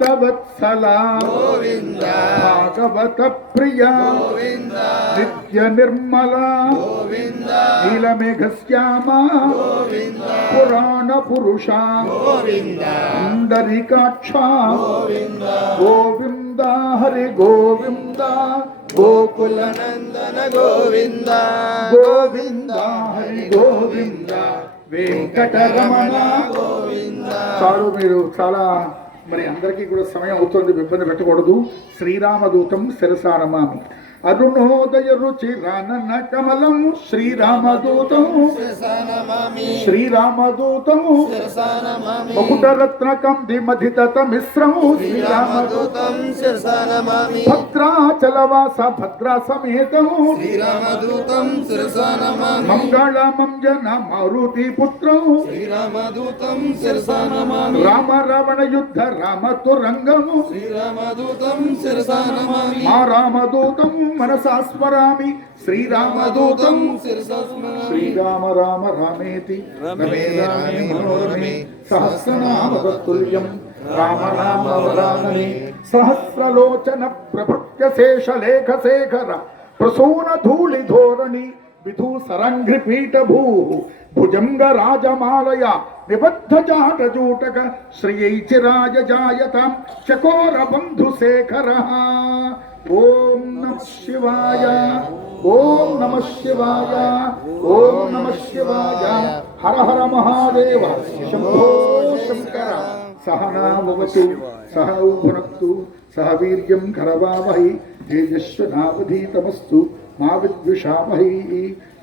భక్తవత్సల భాగవత ప్రియ. నిత్య నిర్మల. నీలమేఘశ్యామ పురాణ పురుష. పుండరీకాక్ష గోవింద. హరి గోవింద. గోకుల నందన గోవింద. గోవింద హరి గోవింద. వెంకటరమణ. చాలు మీరు చాలా మరి అందరికీ కూడా సమయం అవుతుంది ఇబ్బంది పెట్టకూడదు. శ్రీరామదూతం శిరసారమామి. అరుణోదయ రుచి రానన్న కమలం శ్రీరామదూతము. శ్రీరామదూతము కంది మధితత మిశ్రము శ్రీరామదూతం భద్రాచలవాస భద్రా సమేతము. శ్రీరామదూతం నమామి మంగళమంజన మారుతి పుత్రము. శ్రీరామదూతం రామ రావణ యుద్ధ రామ తురంగము. శ్రీరామదూతం మా రామదూతం మనసా స్మరామి శ్రీరామదూతం శిరస స్మరామి శ్రీరామ రామ రామేతి రమే రామే మనోరమే సహస్రనామ తత్తుల్యం రామ రామ వరాననే సహస్రలోచన ప్రభృత్య శేష లేఖ శేఖర ప్రసూన ధూళి ధోరణి विधु सरंग्रिपीट भू भुजंग राजमालया निबद्ध जाट जूटक श्रिय चिराय जायत चकोर बंधु शेखर ओम नमः शिवाय ओम नमः शिवाय ओम नमः शिवाय। हर हर महादेव शंभो शंकर सहनावतु सह भुनक्तु सह वीर्यं करवावहै। तेजस्वनावधीतमस्तु। మా విద్విషామహై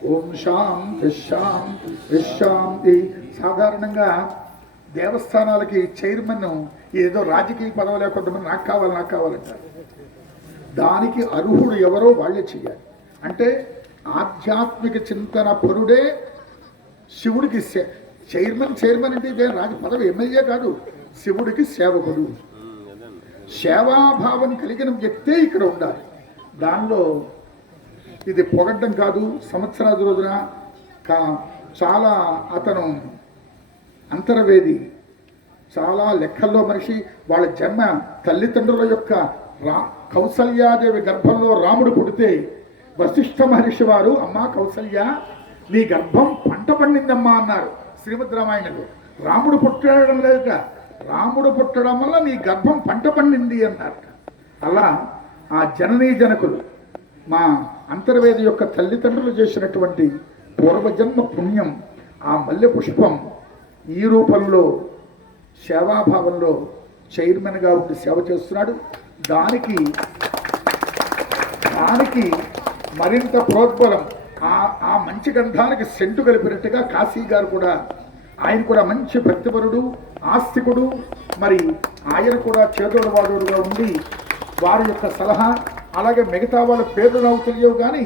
ఓం శాంతి శాంతి శాంతి. సాధారణంగా దేవస్థానాలకి చైర్మన్ ఏదో రాజకీయ పదవులే కొంతమంది నాకు కావాలి నాకు కావాలంటారు దానికి అర్హుడు ఎవరో వాళ్ళే చేయాలి అంటే ఆధ్యాత్మిక చింతన పరుడే శివుడికి సే- చైర్మన్ చైర్మన్ అంటే ఇదే రాజ పదవి ఎమ్మెల్యే కాదు శివుడికి సేవకుడు. సేవాభావం కలిగిన వ్యక్తే ఇక్కడ ఉండాలి. దానిలో ఇది పొగడ్డం కాదు సంవత్సరాది రోజున కా చాలా అతను అంతరవేది చాలా లెక్కల్లో మనిషి వాళ్ళ జన్మ తల్లిదండ్రుల యొక్క రా కౌసల్యాదేవి గర్భంలో రాముడు పుడితే వశిష్ఠ మహర్షి వారు అమ్మా కౌసల్య నీ గర్భం పంట పండిందమ్మా అన్నారు శ్రీమద్ రామాయణలో. రాముడు పుట్టడం లేక రాముడు పుట్టడం వల్ల నీ గర్భం పంట పండింది అన్నారు అలా ఆ జననీ జనకులు మా అంతర్వేది యొక్క తల్లిదండ్రులు చేసినటువంటి పూర్వజన్మ పుణ్యం ఆ మల్లె పుష్పం ఈ రూపంలో సేవాభావంలో చైర్మన్గా ఉండి సేవ చేస్తున్నాడు. దానికి దానికి మరింత ప్రోద్బలం ఆ ఆ మంచి గంధానికి సెంటు కలిపినట్టుగా కాశీ గారు కూడా ఆయన కూడా మంచి భక్తిపరుడు ఆస్తికుడు. మరి ఆయన కూడా చేదోడవాడుగా ఉండి వారి యొక్క సలహా అలాగే మిగతా వాళ్ళ పేర్లు నాకు తెలియవు కానీ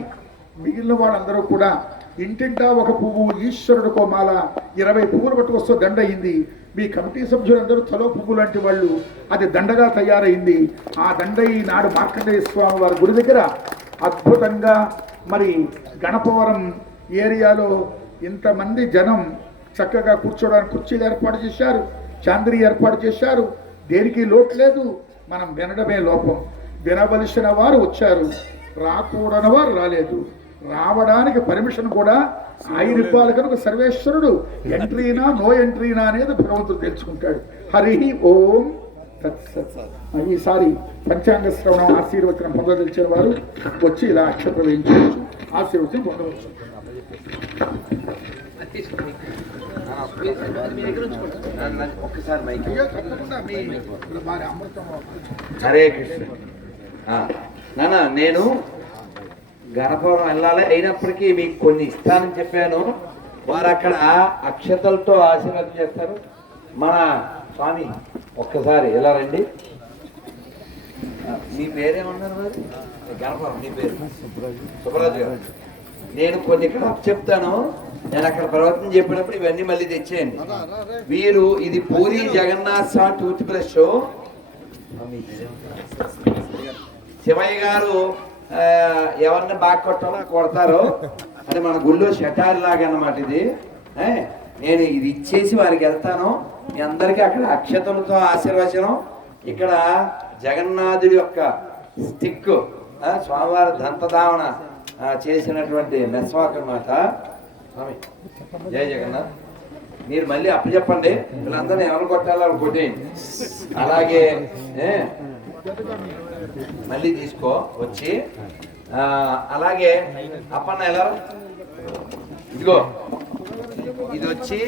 మిగిలిన వాళ్ళందరూ కూడా ఇంటింటా ఒక పువ్వు ఈశ్వరుడు కోమాల ఇరవై పువ్వులు పట్టుకొస్తే దండ అయింది మీ కమిటీ సభ్యులందరూ తలో పువ్వు లాంటి వాళ్ళు. అది దండగా తయారైంది. ఆ దండ ఈనాడు మార్కండేయ స్వామి వారి గుడి దగ్గర అద్భుతంగా మరి గణపవరం ఏరియాలో ఇంతమంది జనం చక్కగా కూర్చోడానికి కుర్చీలు ఏర్పాటు చేశారు చాంద్రి ఏర్పాటు చేశారు. దేనికి లోటు లేదు. మనం వినడమే లోపం. వినవలసిన వారు వచ్చారు. రాకూడని వారు రాలేదు. రావడానికి పర్మిషన్ కూడా ఆయన ఇవ్వాలి కనుక సర్వేశ్వరుడు ఎంట్రీనా నో ఎంట్రీనా అనేది భగవంతుడు తెలుసుకుంటాడు. హరి ఓం ఈసారి పంచాంగ శ్రవణం ఆశీర్వచనం పొందదలిచిన వారు వచ్చి ఇలా అక్షర వేయించవచ్చు. ఆశీర్వచనం పొందవచ్చు. హరే కృష్ణ. నాన్న నేను గణపురం వెళ్ళాలి. అయినప్పటికీ మీకు కొన్ని ఇస్తానని చెప్పాను. వారు అక్కడ అక్షతలతో ఆశీర్వాదం చేస్తారు. మన స్వామి ఒక్కసారి ఎలా రండి. మీ పేరేమన్నారు మరి? గర్భం మీ పేరు? సుబ్బరాజు గారు. నేను కొన్ని ఇక్కడ చెప్తాను. నేను అక్కడ ప్రవర్తన చెప్పినప్పుడు ఇవన్నీ మళ్ళీ తెచ్చేయండి. వీరు ఇది పూరి జగన్నాథ్ స్వామి టూత్ బ్రష్ శివయ్య గారు ఎవరిని బాగా కొట్టాలో కొడతారు అంటే మన గుళ్ళో షటారి లాగా అన్నమాట ఇది. నేను ఇది ఇచ్చేసి వారికి వెళ్తాను. మీ అందరికీ అక్కడ అక్షతలతో ఆశీర్వచనం. ఇక్కడ జగన్నాథుడి యొక్క స్టిక్ స్వామివారి దంతధావన చేసినటువంటి మెస్వాక్ అన్నమాట. స్వామి జయ జగన్నాథ్. మీరు మళ్ళీ అప్పు చెప్పండి. వీళ్ళందరినీ ఎవరు కొట్టాలో వాళ్ళు కొట్టేయండి. అలాగే మళ్ళీ తీసుకో వచ్చి. అలాగే అప్పన్న ఎలా? ఇదిగో. ఇది వచ్చి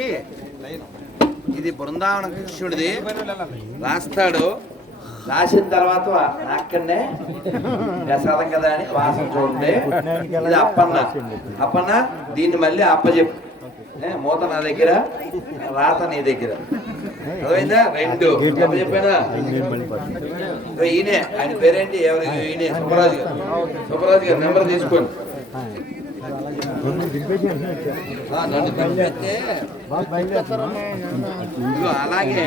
ఇది బృందావన కృష్ణుడిది. రాస్తాడు. రాసిన తర్వాత అక్కడనే ప్రసాదం కదా అని వాసన చూడండి. ఇది అప్పన్న. అప్పన్న దీన్ని మళ్ళీ అప్పచెప్పు. ఏ, మూత నా దగ్గర రాత నీ దగ్గర. అర్థమైందా? రెండు. ఇదిగో ఈయనే. ఆయన పేరేంటి? ఎవరు? ఈయనే. సుబ్బరాజు గారు. సుబ్బరాజు గారు నెంబర్ తీసుకోండి. నన్ను పంపిస్తే అలాగే.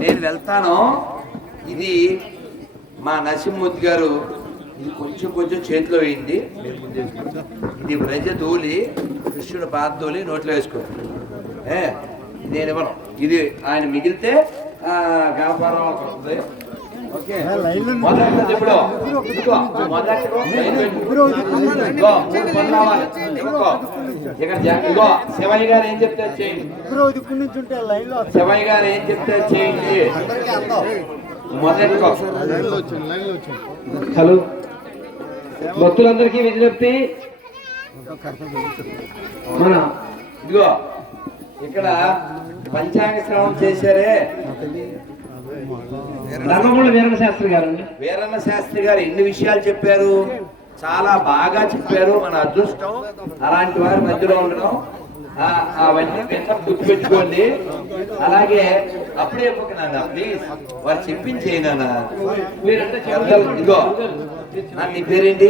నేను వెళ్తాను. ఇది మా నరసింహమూర్తి గారు ఇది కొంచెం కొంచెం చేతిలో వేయండి ఇది బ్రజ ధూళి కృష్ణుడు పాదధూళి నోట్లో వేసుకో ఏ నేను ఇవ్వను ఇది ఆయన మిగిలితే మొదటి ఇప్పుడు ఇక్కడ జ- ఇదిగో, శివయ్య గారు ఏం చెప్తే చేయండి శివయ్య గారు ఏం చెప్తే చేయండి మొదటి హలో భక్తులందరికీ విజ్ఞప్తి. మన ఇదిగో ఇక్కడ పంచాంగ శ్రవణం చేశారే. ధర్మపుళ్ళ వీరణ శాస్త్రి గారు వీరన్న శాస్త్రి గారు ఎన్ని విషయాలు చెప్పారు? చాలా బాగా చెప్పారు. మన అదృష్టం. అలాంటి వారి మధ్యలో ఉండడం. అవన్నీ విన్న గుర్తుపెట్టుకోండి. అలాగే అప్పుడే ఒక నాన్న ప్లీజ్ వారు చెప్పించేయి నాన్న. అందరూ- ఇదిగో నీ పేరేంటి?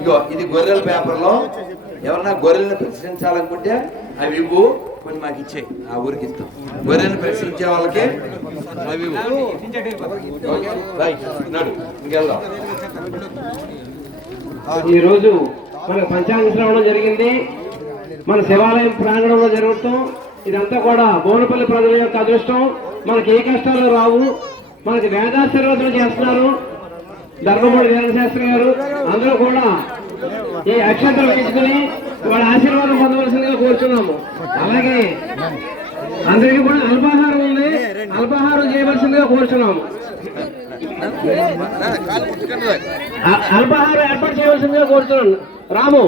ఇగో ఇది గొర్రెల పేపర్లో. ఎవరన్నా గొర్రెలను ప్రశ్నించాలనుకుంటే అవి ఇవ్వు కొన్ని మాకు ఇచ్చేయి. ఆ ఊరికి ఇస్తాం. గొర్రెలను ప్రశ్నించే వాళ్ళకి అవి నడు. ఇంకెళ్దాం. ఈ రోజు మన పంచాంగ శ్రవణం జరిగింది. మన శివాలయం ప్రాంగణంలో జరుగుతాం ఇదంతా కూడా బోనపల్లి ప్రజల యొక్క అదృష్టం. మనకి ఏ కష్టాలు రావు. మనకి వేదాశీర్వదనం చేస్తున్నారు. ధర్మపుడి వీరశాస్త్రి గారు అందరూ కూడా ఈ అక్షంతలు తీసుకుని వాళ్ళ ఆశీర్వాదం పొందవలసిందిగా కోరుచున్నాము. అలాగే అందరికీ కూడా అల్పాహారం ఉంది. అల్పాహారం చేయవలసిందిగా కోరుచున్నాము. అల్పాహారం ఏర్పాటు చేయవలసిందిగా కోరుతున్నాను. రాము.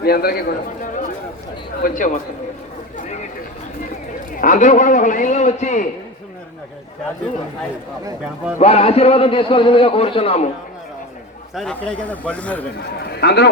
మీ అందరికీ కూడా వచ్చే మొత్తం అందరూ కూడా ఒక లైన్లో వచ్చి వారి ఆశీర్వాదం తీసుకోవాల్సిందిగా కోరుచున్నాము. అందరూ